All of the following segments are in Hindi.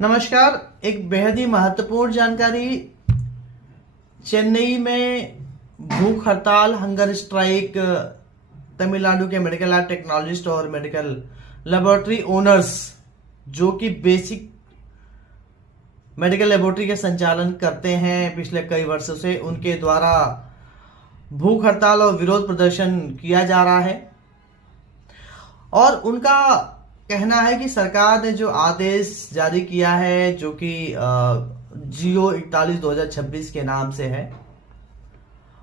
नमस्कार। एक बेहद ही महत्वपूर्ण जानकारी। चेन्नई में भूख हड़ताल, हंगर स्ट्राइक। तमिलनाडु के मेडिकल लैब टेक्नोलॉजिस्ट और मेडिकल लेबोरेटरी ओनर्स जो कि बेसिक मेडिकल लेबोरेटरी के संचालन करते हैं पिछले कई वर्षों से, उनके द्वारा भूख हड़ताल और विरोध प्रदर्शन किया जा रहा है। और उनका कहना है कि सरकार ने जो आदेश जारी किया है, जो कि जियो 41/2026 के नाम से है,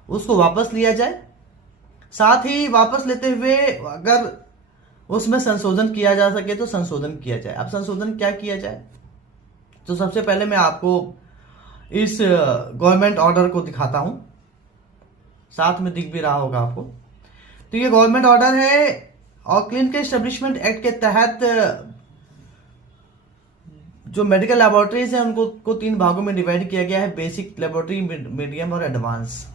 उसको वापस लिया जाए। साथ ही वापस लेते हुए अगर उसमें संशोधन किया जा सके तो संशोधन किया जाए। अब संशोधन क्या किया जाए, तो सबसे पहले मैं आपको इस गवर्नमेंट ऑर्डर को दिखाता हूं, साथ में दिख भी रहा होगा आपको। तो ये गवर्नमेंट ऑर्डर है और क्लिनिकल एस्टेब्लिशमेंट एक्ट के तहत जो मेडिकल लेबोरेटरीज हैं उनको 3 भागों में डिवाइड किया गया है: बेसिक लेबोरेटरी, मीडियम और एडवांस।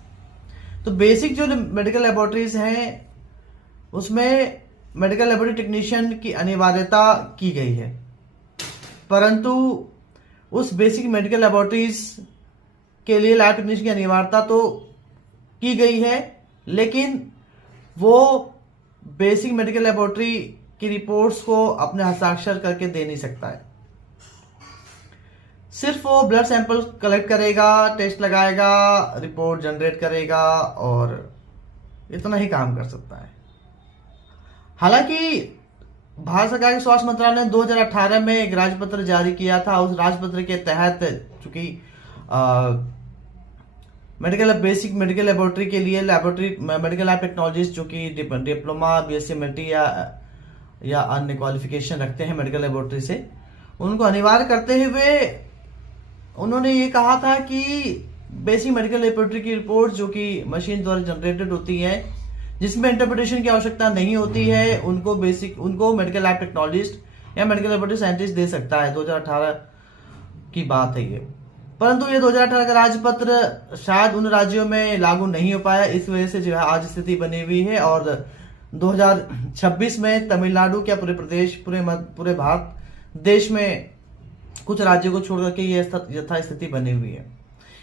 तो बेसिक जो मेडिकल लेबोरेटरीज हैं उसमें मेडिकल लेबोरेटरी टेक्नीशियन की अनिवार्यता की गई है, परंतु उस बेसिक मेडिकल लेबोरेटरीज के लिए लैब टेक्नीशियन की अनिवार्यता तो की गई है, लेकिन वो बेसिक मेडिकल लेबोरेटरी की रिपोर्ट्स को अपने हस्ताक्षर करके दे नहीं सकता है। सिर्फ वो ब्लड सैंपल कलेक्ट करेगा, टेस्ट लगाएगा, रिपोर्ट जनरेट करेगा और इतना ही काम कर सकता है। हालांकि भारत सरकार के स्वास्थ्य मंत्रालय ने 2018 में एक राजपत्र जारी किया था। उस राजपत्र के तहत चूंकि बेसिक मेडिकल लेबोरेटरी के लिए लेबोरेटरी मेडिकल लैब टेक्नोलॉजिस्ट जो कि डिप्लोमा, बीएससी मल्टी या अन्य क्वालिफिकेशन रखते हैं मेडिकल लेबोरेटरी से, उनको अनिवार्य करते हुए उन्होंने ये कहा था कि बेसिक मेडिकल लेबोरेटरी की रिपोर्ट जो कि मशीन द्वारा जनरेटेड होती है, जिसमें इंटरप्रिटेशन की आवश्यकता नहीं होती है, उनको मेडिकल लैब टेक्नोलॉजिस्ट या मेडिकल लेबोरेटरी साइंटिस्ट दे सकता है। 2018 की बात है ये। परंतु ये 2018 का राजपत्र शायद उन राज्यों में लागू नहीं हो पाया, इस वजह से जो है आज स्थिति बनी हुई है। और 2026 में तमिलनाडु क्या पूरे भारत देश में कुछ राज्यों को छोड़ करके ये यथास्थिति बनी हुई है।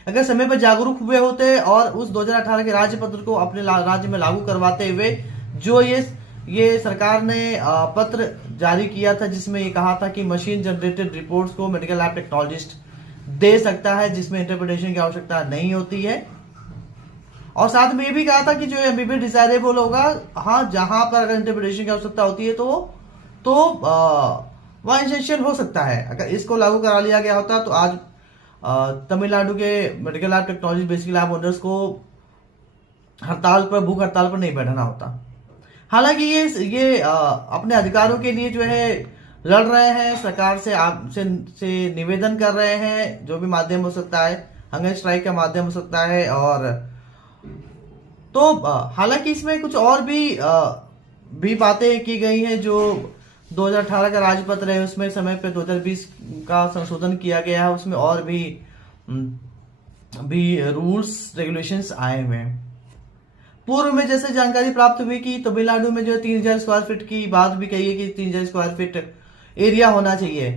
अगर समय पर जागरूक हुए होते और उस 2018 के राजपत्र को अपने राज्य में लागू करवाते हुए, जो ये सरकार ने पत्र जारी किया था जिसमें ये कहा था कि मशीन जनरेटेड रिपोर्ट्स को मेडिकल लैब टेक्नोलॉजिस्ट दे सकता है, जिसमें इंटरप्रिटेशन की आवश्यकता नहीं होती है। और साथ में ये भी कहा था कि जो एमबीबीएस डिजायरेबल होगा, हाँ, जहां पर अगर इंटरप्रिटेशन की आवश्यकता होती है तो वह एसेंशियल हो सकता है। अगर इसको लागू करा लिया गया होता तो आज तमिलनाडु के medical lab technology basic lab owners को भूख हड़ताल पर नहीं बैठना होता। हालांकि ये अपने अधिकारों के लिए जो है लड़ रहे हैं, सरकार से निवेदन कर रहे हैं, जो भी माध्यम हो सकता है, हंगर स्ट्राइक का माध्यम हो सकता है। और तो हालांकि इसमें कुछ और भी बातें की गई हैं। जो 2018 का राजपत्र है उसमें समय पे 2020 का संशोधन किया गया है, उसमें और भी रूल्स रेगुलेशंस आए हुए हैं। पूर्व में जैसे जानकारी प्राप्त हुई कि तमिलनाडु में जो 3000 स्क्वायर फीट की बात भी कही है कि 3000 स्क्वायर फीट एरिया होना चाहिए,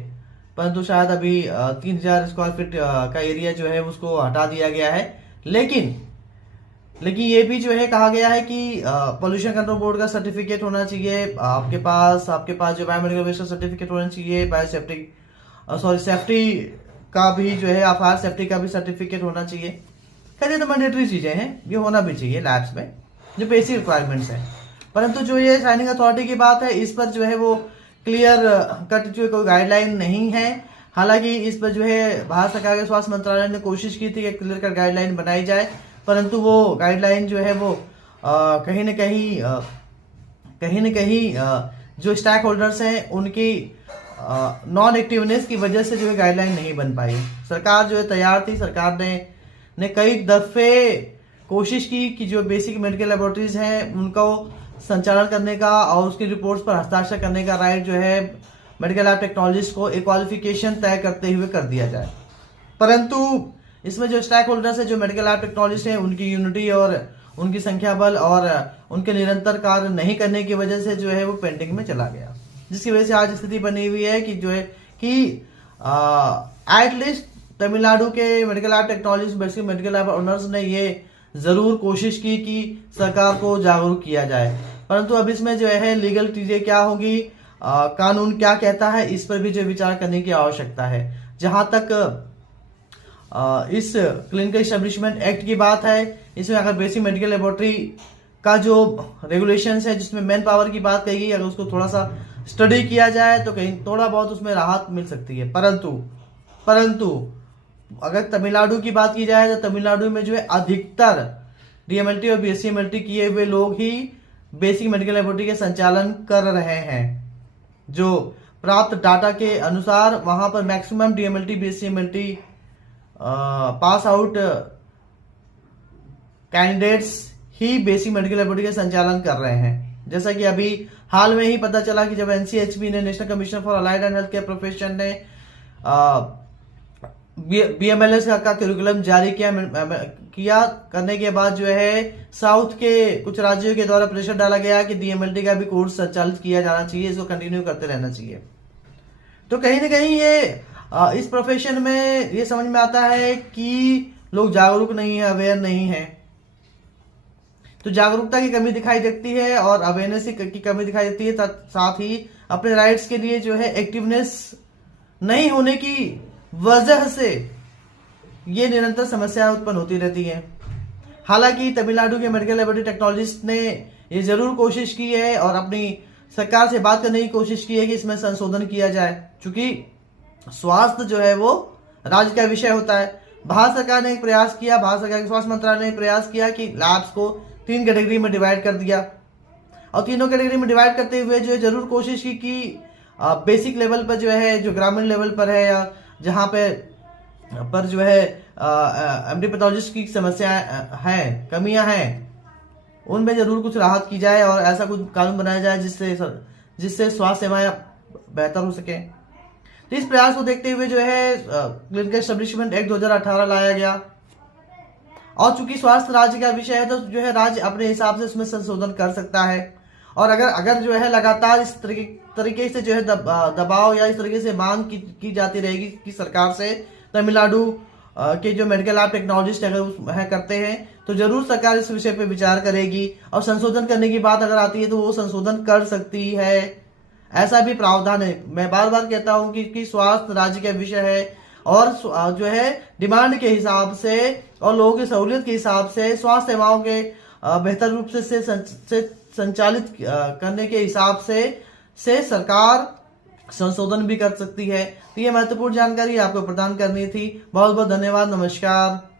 परंतु शायद अभी 3000 स्क्वायर फीट का एरिया जो है उसको हटा दिया गया है। लेकिन ये भी जो है कहा गया है कि पोल्यूशन कंट्रोल बोर्ड का सर्टिफिकेट होना चाहिए आपके पास जो बायोमेडिकल वेस्ट सर्टिफिकेट होना चाहिए, सेफ्टी का भी जो है, फायर सेफ्टी का भी सर्टिफिकेट होना चाहिए। खैर ये तो मैंडेटरी चीजें हैं, ये होना भी चाहिए लैब्स में, जो बेसिक रिक्वायरमेंट्स है। परंतु जो ये साइनिंग अथॉरिटी की बात है, इस पर जो है वो क्लियर कट जो कोई गाइडलाइन नहीं है। हालांकि इस पर जो है भारत सरकार के स्वास्थ्य मंत्रालय ने कोशिश की थी कि क्लियर कट गाइडलाइन बनाई जाए, परंतु वो गाइडलाइन जो है वो कहीं न कहीं जो स्टैक होल्डर्स हैं उनकी नॉन एक्टिवनेस की वजह से जो है गाइडलाइन नहीं बन पाई। सरकार जो है तैयार थी, सरकार ने कई दफे कोशिश की कि जो बेसिक मेडिकल लेबोरेटरीज हैं उनको संचालन करने का और उसकी रिपोर्ट्स पर हस्ताक्षर करने का राइट जो है मेडिकल लैब टेक्नोलॉजिस्ट को एक क्वालिफिकेशन तय करते हुए कर दिया जाए। परंतु इसमें जो स्टैक होल्डर्स है, जो मेडिकल लैब टेक्नोलॉजिस्ट है, उनकी यूनिटी और उनकी संख्या बल और उनके निरंतर कार्य नहीं करने की वजह से जो है वो पेंडिंग में चला गया, जिसकी वजह से आज स्थिति बनी हुई है कि जो है कि एटलीस्ट तमिलनाडु के medical lab technology basic medical lab owners ने ये जरूर कोशिश की कि सरकार को जागरूक किया जाए, परंतु अब इसमें जो है लीगल चीजें क्या होगी, कानून क्या कहता है, इस पर भी जो विचार करने की आवश्यकता है। जहां तक इस क्लिनिकल एस्टेब्लिशमेंट एक्ट की बात है, इसमें अगर बेसिक मेडिकल लेबोरेटरी का जो रेगुलेशंस है जिसमें मैन पावर की बात कही गई, अगर उसको थोड़ा सा स्टडी किया जाए तो कहीं थोड़ा बहुत उसमें राहत मिल सकती है। परंतु अगर तमिलनाडु की बात की जाए तो तमिलनाडु में जो है अधिकतर डीएमएलटी और बीएससी-एमएलटी किए हुए लोग ही बेसिक मेडिकल लेबोरेटरी के संचालन कर रहे हैं। जो प्राप्त डाटा के अनुसार वहां पर maximum DMLT BSc MLT pass out candidates ही बेसिक मेडिकल लेबोरेटरी के संचालन कर रहे हैं। जैसा कि अभी हाल में ही पता चला कि जब एनसीएचबी ने, national commission for allied and health care profession ने बीएमएलएस का करिकुलम जारी किया करने के बाद जो है साउथ के कुछ राज्यों के द्वारा प्रेशर डाला गया कि डीएमएलटी का भी कोर्स संचालित किया जाना चाहिए, इसको कंटिन्यू करते रहना चाहिए। तो कहीं ना कहीं ये इस प्रोफेशन में ये समझ में आता है कि लोग जागरूक नहीं है, अवेयर नहीं है। तो जागरूकता की कमी दिखाई देती है और अवेयरनेस की कमी दिखाई देती है, साथ ही अपने राइट्स के लिए जो है एक्टिवनेस नहीं होने की वजह से ये निरंतर समस्याएं उत्पन्न होती रहती हैं। हालांकि तमिलनाडु के मेडिकल लेबोरेटरी टेक्नोलॉजिस्ट ने ये जरूर कोशिश की है और अपनी सरकार से बात करने की कोशिश की है कि इसमें संशोधन किया जाए, क्योंकि स्वास्थ्य जो है वो राज्य का विषय होता है। भारत सरकार ने एक प्रयास किया, भारत सरकार के स्वास्थ्य मंत्रालय ने प्रयास किया कि लैब्स को 3 कैटेगरी में डिवाइड कर दिया और तीनों कैटेगरी में डिवाइड करते हुए जो है जरूर कोशिश की कि बेसिक लेवल पर जो है, जो ग्रामीण लेवल पर है या जहां पर जो है एमडी पैथोलॉजिस्ट की समस्या हैं, कमियां हैं, उनमें जरूर कुछ राहत की जाए और ऐसा कुछ कानून बनाया जाए जिससे स्वास्थ्य सेवाएं बेहतर हो सके। तो इस प्रयास को देखते हुए जो है क्लिनिकल एस्टेब्लिशमेंट एक्ट 2018 लाया गया और चूंकि स्वास्थ्य राज्य का विषय है तो जो है राज्य अपने हिसाब से उसमें संशोधन कर सकता है। और अगर जो है लगातार इस तरीके से जो है दबाव या इस तरीके से मांग की जाती रहेगी कि सरकार से, तमिलनाडु के जो मेडिकल लैब टेक्नोलॉजिस्ट अगर करते हैं तो जरूर सरकार इस विषय पे विचार करेगी और संशोधन करने की बात अगर आती है तो वो संशोधन कर सकती है। ऐसा भी प्रावधान है। मैं बार बार कहता हूं कि स्वास्थ्य राज्य का विषय है और जो है डिमांड के हिसाब से और लोगों की सहूलियत के हिसाब से स्वास्थ्य सेवाओं के बेहतर रूप से संचालित करने के हिसाब से सरकार संशोधन भी कर सकती है। तो ये महत्वपूर्ण जानकारी आपको प्रदान करनी थी। बहुत बहुत धन्यवाद। नमस्कार।